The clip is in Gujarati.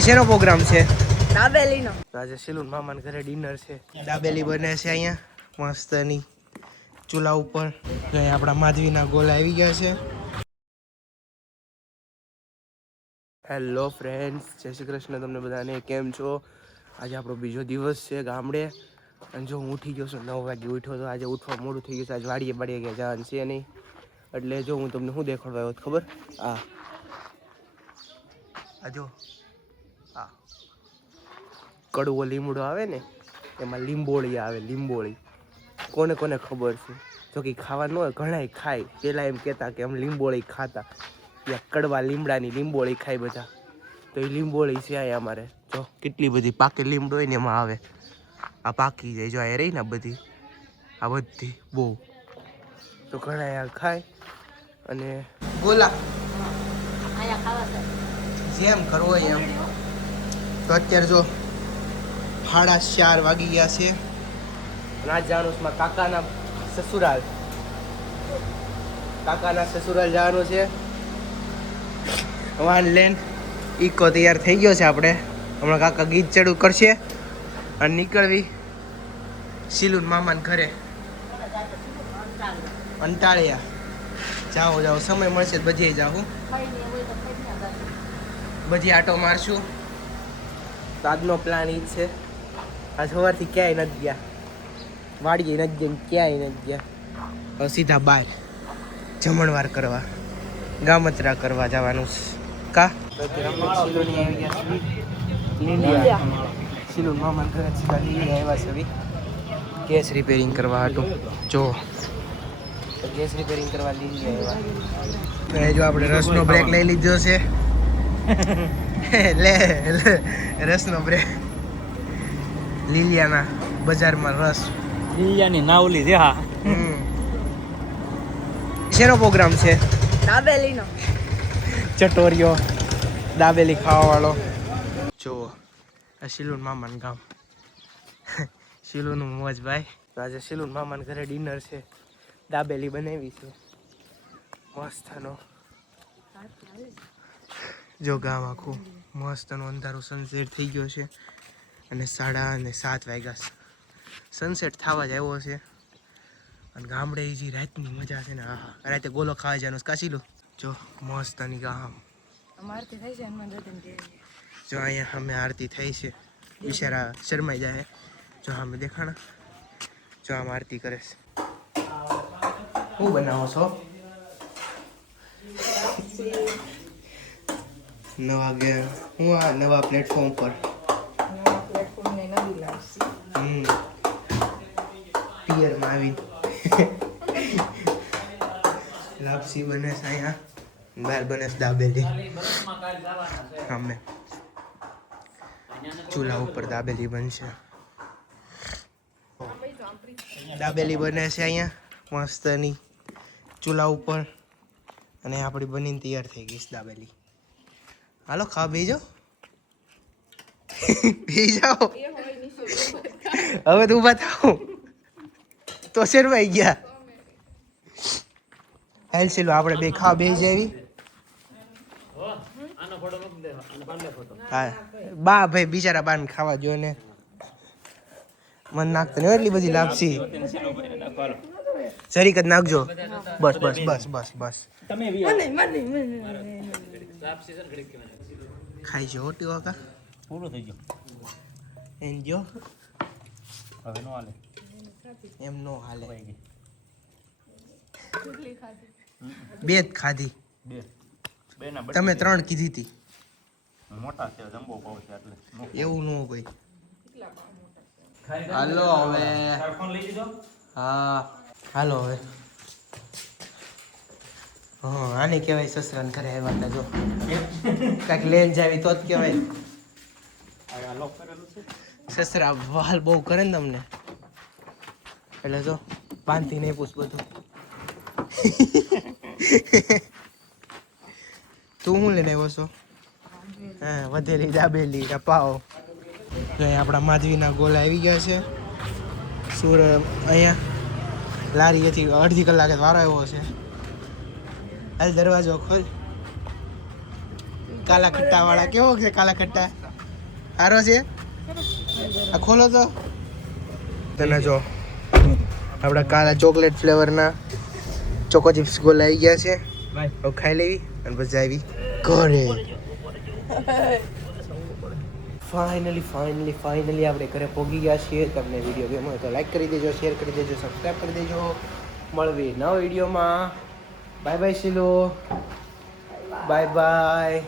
શેનો પ્રોગ્રામ છે? દાબેલીનો. આજે શિલુન મામાના ઘરે ડિનર છે. દાબેલી બને છે અહીંયા મસ્તની ચૂલા ઉપર. અહીંયા આપણા માધવીના ગોલ આવી ગયા છે. હેલો ફ્રેન્ડ્સ, જય શ્રી કૃષ્ણ તમને બધાને. કેમ છો? આજે આપણો બીજો દિવસ છે ગામડે. અને જો હું ઉઠી ગયો છું 9 વાગે ઉઠ્યો તો આજે ઉઠવા મોડું થઈ ગયું છે. આજે વાડીએ ગયા જવાનું છે નહીં. એટલે જો હું તમને શું દેખાડવા આવ્યો ખબર? આ જો આ કડવો લીમડો આવે ને એમાં લીંબોળી આવે. લીંબોળી કોને કોને ખબર છે? જો કે ખાવા ન હોય ઘણાય ખાય. પહેલાં એમ કહેતા કે આમ લીંબોળી ખાતા, ત્યાં કડવા લીમડાની લીંબોળી ખાય બધા. તો એ લીંબોળી છે આ અમારે. જો કેટલી બધી પાકે લીમડો હોય ને એમાં આવે. આ પાકી જાય જો આ રહી ને બધી, આ બધી બહુ. તો ઘણા ખાય અને ગોલા જેમ કરવો એમ. તો અત્યારે જો 4:30 વાગી ગયા છે. રાત જવાનું છે કાકાના સસુરાલ. જવાનું છે. વાન લેન ઈકો તૈયાર થઈ ગયો છે. આપણે હમણાં કાકા ગીત ચડું કરશે અને નીકળવી શિલુન મામાના ઘરે અંટાળિયા. જાઓ સમય મળશે બધે જાઉં, બધી આટો મારશું. તો આજનો પ્લાન એ જ છે. આજ સવારથી ક્યાંય નથી ગયા, વાડીએ નથી ગયા, ક્યાંય નથી ગયા. હવે સીધા બહાર જમણવાર કરવા, ગામતરા કરવા જવાનું કા. શિલુન મામાના ઘરે સીધા લીલી આવ્યા છે ગેસ રિપેરિંગ કરવા હાટું. જો ગેસ રિપેરિંગ કરવા લીલી આવ્યા. જો આપણે રસનો બ્રેક લઈ લીધો છે. લે રસનો બ્રેક. લીલિયાના બજારમાં રસ. લીલિયાની નાવલી છે. હા. શેનો પ્રોગ્રામ છે? દાબેલીનો. ચટોરિયો દાબેલી ખાવાવાળો. જો આ શિલુન મામાનું ગામ. શિલુનું મોજ ભાઈ. આજે શિલુન મામાના ઘરે ડિનર છે. દાબેલી બનાવી છે મસ્તનો. જો ગામ આખું મસ્તનું અંધારું સનસેટ થઈ ગયો છે. અને 7:30 વાગ્યા સનસેટ થવા જ આવ્યો છે. અને ગામડે જે રાતની મજા છે ને, હા રાતે ગોલો ખાવા જવાનું કાશીલું. જો મસ્તની ગામ. જો અહીંયા અમે આરતી થઈ છે. બિચારા શરમાઈ જાય. જો અમે દેખાણા. જો આમ આરતી કરે છે. શું બનાવો છો? નવા પ્લેટફોર્મ પર પિયરમાં આવી લાપસી બને છે. અહીંયા બહાર બને છે દાબેલી. અમે ચૂલા ઉપર દાબેલી બનશે. દાબેલી બને છે અહીંયા મસ્તની ચૂલા ઉપર. અને આપણી બનીને તૈયાર થઈ ગઈ છે દાબેલી. હાલો ખાવા બેસી જાઓ. હવે તો ઊભા થાવ તો શેરવાઈ ગયા. હાલ ચલો આપણે બે ખાવા બેસી જાવી. હા બા ભાઈ બિચારા બાને ખાવા જો ને. મન નાખતો ને એટલી બધી લાપસી. જરીક જ નાખજો. બસ. ખાઈ જો હોટી વાકા. પૂરું થઈ ગયું. એમ જો હવે નો હાલે. એમ નો હાલે. બે જ ખાધી. બે ના તમે 3 કીધી હતી. મોટા છે જમ્બો પાવ છે એટલે એવું ન કોઈ. હાલો હવે. ફોન લઈ લીધો. હા હાલો હવે. હા આને કહેવાય સસરાને ઘરે આવ્યા હતા. જો કાંઈક લેન જાવી તો જ કહેવાય. સસરા વાલ બહુ કરે ને તમને, એટલે જો બાંધી નહીં પૂછ બધું. તું શું લઈને આવ્યો છો? હા વધેલી દાબેલી પાવ. આપણા માધવીના ગોલ આવી ગયા છે. સુર અહીંયા લારીએથી અડધી કલાકે વારો આવ્યો છે. હાલ દરવાજો ખોલ. કાલા ખટ્ટા વાળા કેવો છે? કાલા ખટ્ટા સારો છે આ ખોલો તો તને જો આપણા કાલા ચોકલેટ ફ્લેવરના ચોકો ચિપ્સ ગોલ આવી ગયા છે હવે ખાઈ લેવી અને પછી આવી ઘરે ફાઇનલી આપણે ઘરે પહોંચી ગયા છીએ. તમને વિડીયો ગમ્યો હોય તો લાઈક કરી દેજો, શેર કરી દેજો, સબસ્ક્રાઈબ કરી દેજો. મળવી નવા વિડીયોમાં. બાય બાય શીલો, બાય બાય.